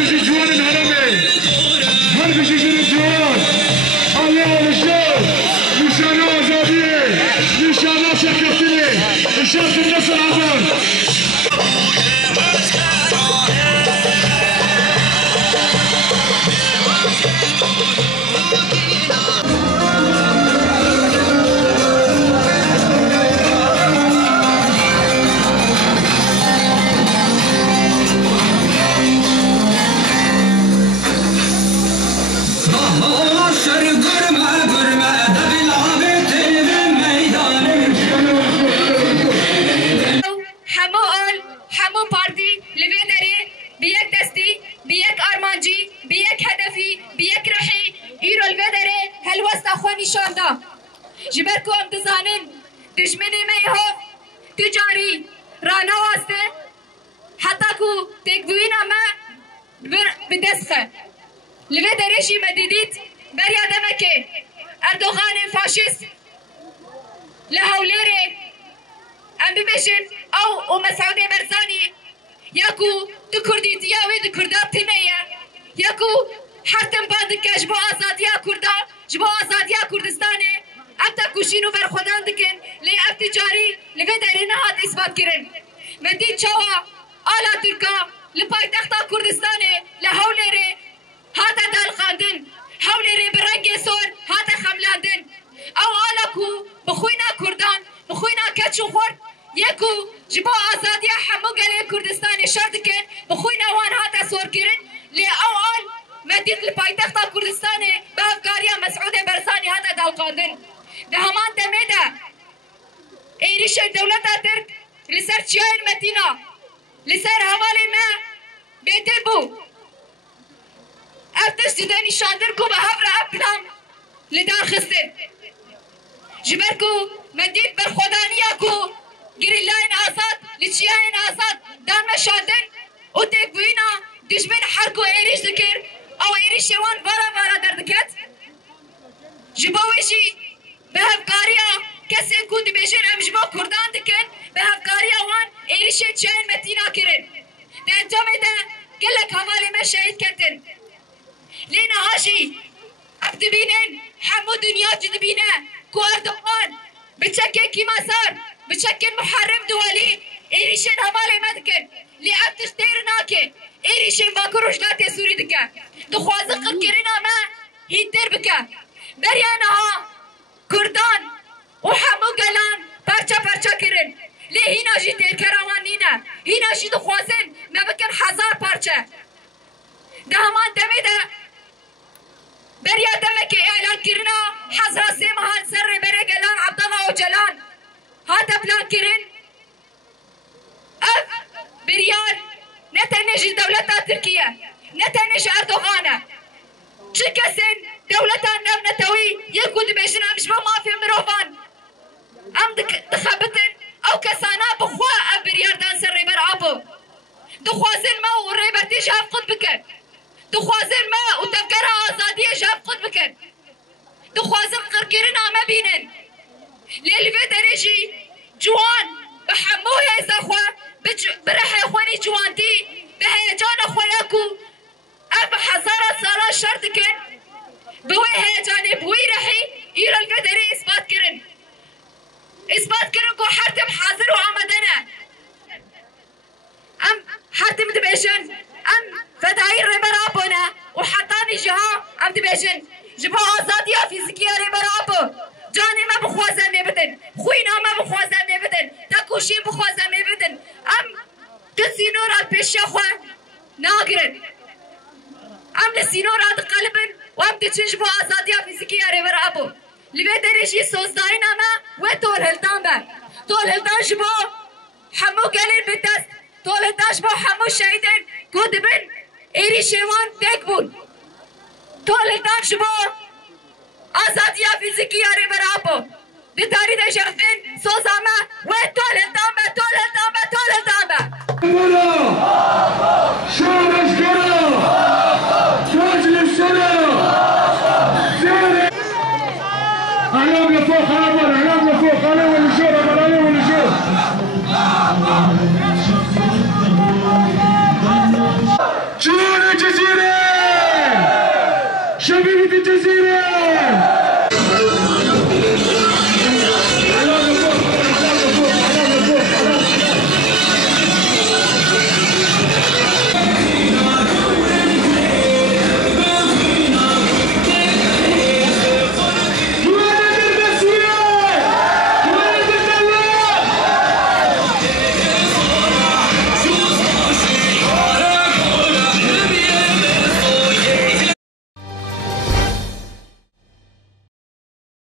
بشيش جوان الهرمي هر بشيش الجوان الله والشوق نشانه آزادیه نشانه شرکتیه نشانه النصر عبان جبركو ام تزانن دشمني ما يهو تجاري رانا واسطه حتى كو تكوينا ما بدسخه لفي دريشي مديديت بريا دمكي اردوغان فاشيست لهوليري ام ببشن او مسعود برزاني ياكو تكرديتيا ويد كردات تيميه ياكو حتم باندك جبو ازاديا كردا جبو ازاديا كردستاني ابتا كوشينو بر خودان دکن لی اب تجاری لوی دارین هات اثبات کرن مدی چوا آلا ترکا لپای تختا کردستانه لحولره هات دال خاندن حولره برنگ سور هات خملاندن او آلا کو بخوینا کردان بخوینا کچو خورد یکو جبو آزادی حمو گله کردستانه شرط کن بخوینا وان هات سور کرن لی او آل مدید لپای تختا کردستانه به افکاریا مسعود برزانی هات دال خاندن ده همان دمه ده ایریش دولت ترک لسر چیاین مدینا لسر حوالی ما بهتر بو افتش دیده نشاندر کو به هفر اپلام لدار خسته جبرکو مدید بر خدانیا کو گریلاین آزاد لچیاین آزاد دان مشاندن او تکوینا دشمن حرکو ایریش دکر او ایریش وان وارا دردکت جبوشی به هفکاریا کسی کو دبیشن امجبا کردان دکن به هفکاریا وان ایریشه چین متینا کرن ده انجام ده گلک حوالی ما شهید کردن لین هاشی اب دبینن حمو دنیا جدبینه کو اردوغان بچکن کیما سار بچکن محرم دوالی ایریشن حوالی ما دکن لی اب تشتیر ناکه ایریشن باکو رجلات سوری دکن دخوازق کرنا ما هیدر بکن بریانه ها کردان و حمو گلان پرچه کرن لی هینا جی تیرکراوان نینا هینا جی دخوازن ما بکن 1000 پرچه ده همان دمه ده بریا دمه که اعلان کرنا حضرت سیمهان سر بره گلان عبدالله و جلان هات بلان کرن اف بریان نتنجی دولتا ترکیه نتنجی اردوغانه چه کسین دولتان نو نتوی یکو دبیشن امش با مافیا مروفان ام دخبتن او کسانا بخوا ام بریاردان سر ریبر آبو دخوازن ما و ریبرتی جاف خود بکن دخوازن ما و تفکر آزادی جاف خود بکن دخوازن قرقرن آمه بینن لیلوی درجی جوان بحموه ایزا خوا برحی خوانی جوانتی به هیجان خویاکو ام 1000 سالا شرط کن بوي هيجاني بوي رحي يرى القدري اثبات كرن كو حرتم حاضر وعمدنا ام حرتم دبيشن ام فداي ريبرابونا وحطاني جها ام دبيشن جبو آزادية فيزيكية ريبرابو جاني ما بخوازم يبدن خوينا ما بخوازم يبدن تاكوشي بخوازم يبدن ام تسينورات بيشا خوا ناقرن ام لسينورات قلبن وام تشنج بو آزادیا فیزیکیه ریور ابو لبه درشی سوزداین اما و طول هلتان با طول هلتان شبو حمو گلین بدست طول هلتان شبو حمو شهیدن گود بن ایری شیوان تک بون طول هلتان شبو آزادیا فیزیکیه ریور ابو دی تاری ده شرفین سوز اما و طول هلتان با طول هلتان با طول هلتان با شارش کرا تاجل سنا علام لفوق علام لفوق علام ونشوف علام ونشوف جوني وزير